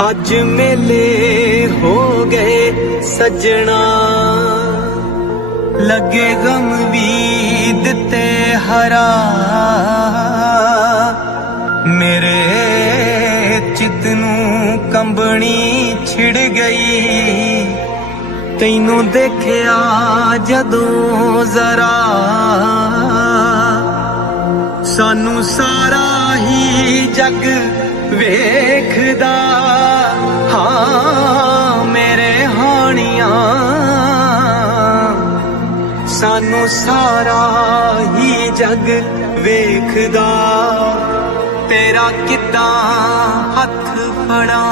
ਅੱਜ ਮੇਲੇ ਹੋ ਗਏ ਸੱਜਣਾ, ਲੱਗੇ ਗਮ ਵੀ ਦਿੱਤੇ ਹਰਾ। ਮੇਰੇ ਚਿੱਤ ਨੂੰ ਕੰਬਣੀ ਛਿੜ ਗਈ, ਤੈਨੂੰ ਦੇਖਿਆ ਜਦੋਂ ਜ਼ਰਾ। ਸਾਨੂੰ ਸਾਰਾ ਹੀ ਜੱਗ ਵੇਖਦਾ, ਹਾਂ ਮੇਰੇ ਹਾਣੀਆਂ। ਸਾਨੂੰ ਸਾਰਾ ਹੀ ਜੱਗ ਵੇਖਦਾ, ਤੇਰਾ ਕਿੱਦਾਂ ਹੱਥ ਫੜਾਂ।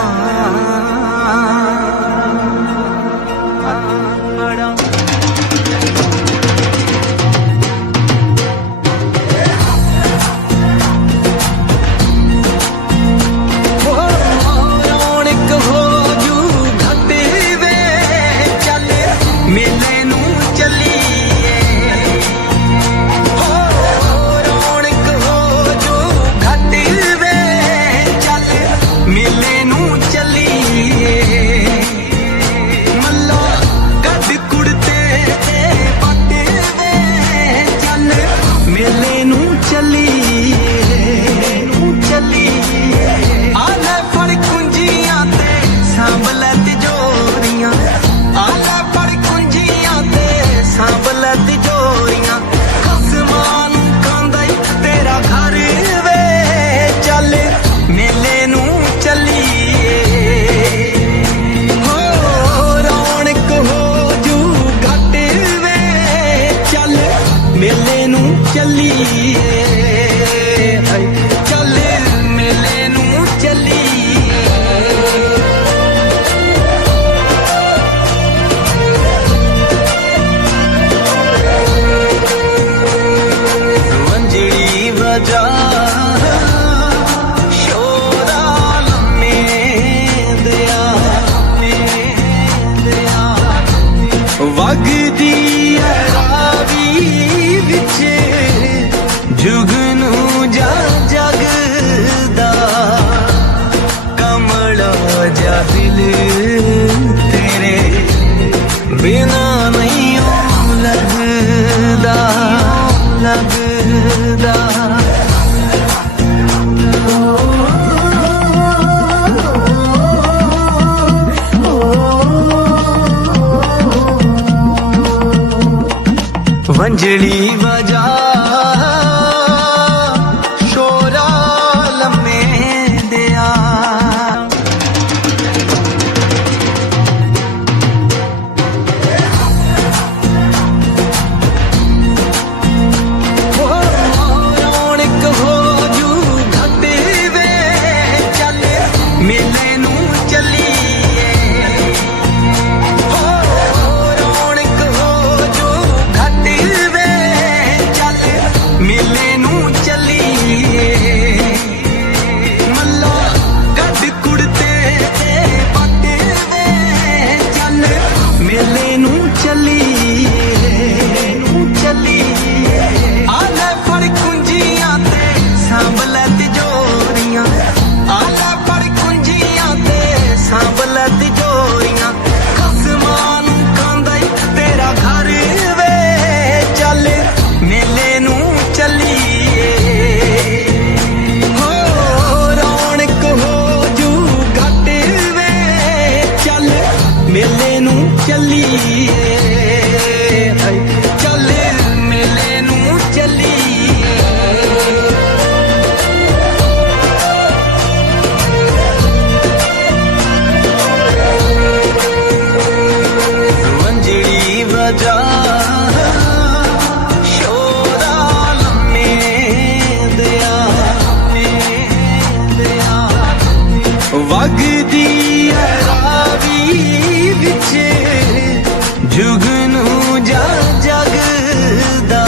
ਮੇਲੇ ਨੂੰ ਚੱਲੀਏ, ਰੌਣਕ ਹੋ ਜੋ ਘੱਟ ਵੇ, ਚੱਲ ਮੇਲੇ ਨੂੰ ਚੱਲੀਏ। ਮੱਲਾ ਗੱਡ ਕੁੜਤੇ ਪੱਟੇ ਵੇ, ਚੱਲ ਮੇਲੇ ਨੂੰ ਚੱਲੀਏ। ਆ ਲੈ ਫੜ ਕੁੰਜੀਆਂ ਤੇ ਸਾਂਭ ਲੈ ਤਿਜੋਰੀਆਂ, ਆ ਲੈ ਸਾਂਭ ਲੈ ਤਿਜੋਰੀਆਂ। ਖਸਮਾਂ ਨੂੰ ਖਾਂਦਾ ਈ ਤੇਰਾ ਘਰ ਵੇ, ਚੱਲ ਮੇਲੇ ਨੂੰ ਚੱਲੀਏ। ਰੌਣਕ ਹੋ ਜੂ ਘੱਟ ਵੇ, ਚੱਲ ਮੇਲੇ ਨੂੰ ਚੱਲੀਏ। ਚੱਲ ਮੇਲੇ ਨੂੰ ਚੱਲੀਏ। ਵਗਦੀ ਰਾਵੀ ਵਿੱਚ ਜੁਗਨੂ ਜਾ ਜਗਦਾ, ਕਮਲਾ ਜਾ ਦਿਲ ਤੇਰੇ ਬਿਨਾ ਨਹੀਂ ਲੱਗਦਾ। ਵੰਜਲੀ ਵਜਾ ਸ਼ੋਰਾ ਲੰਮੇ ਦਿਆ, ਰੌਣਕ ਹੋ ਜੂ ਘੱਟ ਵੇ, ਚੱਲ ਮੇਲੇ ਨੂੰ ਚੱਲੀਏ। ਮੇਲੇ ਨੂੰ ਚੱਲੀਏ। ਮੱਲਾ ਗੱਡ ਕੁੜਤੇ ਪੱਟੇ ਵੇ, ਚੱਲ ਮੇਲੇ ਨੂੰ ਚੱਲੀਏ। ਆ ਲੈ ਫੜ ਕੁੰਜੀਆਂ ਤੇ ਸਾਂਭ ਲੈ ਤਿਜੋਰੀਆਂ, ਆ ਲੈ ਫੜ ਕੁੰਜੀਆਂ ਤੇ ਸਾਂਭ ਲੈ ਤਿਜੋਰੀਆਂ। ਖਸਮਾਂ ਨੂੰ ਖਾਂਦਾ ਈ ਤੇਰਾ ਘਰ ਵੇ, ਚੱਲ ਮੇਲੇ ਨੂੰ ਚੱਲੀਏ। ਰੌਣਕ ਹੋ ਜੂ ਘੱਟ ਵੇ, ਚੱਲ ਮੇਲੇ ਨੂੰ ਚੱਲੀਏ। ਚੱਲ ਮੇਲੇ ਨੂੰ ਚੱਲੀਏ। ਵੰਜੜੀ ਵਜਾ ਵਗਦੀ ਰਾਵੀ ਵਿੱਚ ਜੁਗਨੂ ਜਾ ਜਗਦਾ,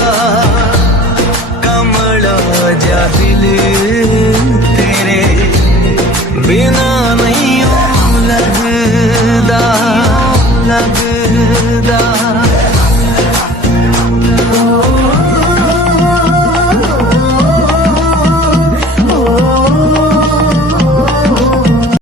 ਕਮਲਾ ਜਾ ਦਿਲ ਤੇਰੇ ਬਿਨਾ ਨਹੀਂ ਲੱਗਦਾ।